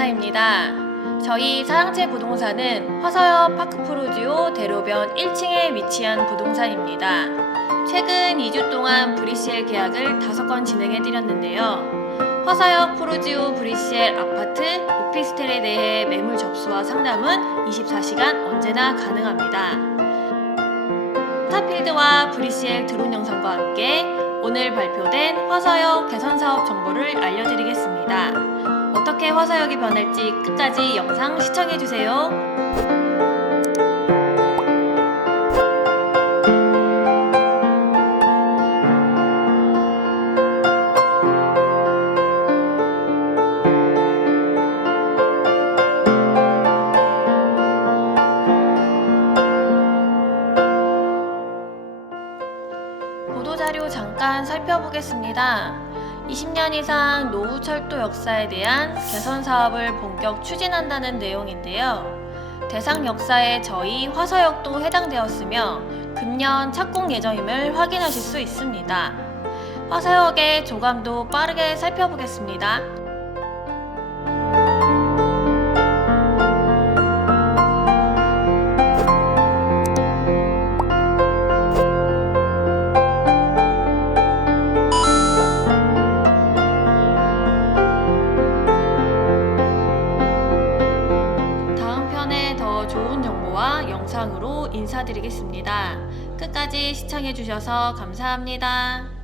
부동산입니다. 저희 사랑채 부동산은 화서역 파크프로지오 대로변 1층에 위치한 부동산입니다. 최근 2주 동안 브리시엘 계약을 5건 진행해드렸는데요. 화서역 프로지오 브리시엘 아파트 오피스텔에 대해 매물 접수와 상담은 24시간 언제나 가능합니다. 스타필드와 브리시엘 드론 영상과 함께 오늘 발표된 화서역 개선 사업 정보를 알려드리겠습니다. 어떻게 화서역이 변할지 끝까지 영상 시청해주세요. 보도자료 잠깐 살펴보겠습니다. 20년 이상 노후 철도 역사에 대한 개선 사업을 본격 추진한다는 내용인데요. 대상 역사에 저희 화서역도 해당되었으며 금년 착공 예정임을 확인하실 수 있습니다. 화서역의 조감도 빠르게 살펴보겠습니다. 영상으로 인사드리겠습니다. 끝까지 시청해주셔서 감사합니다.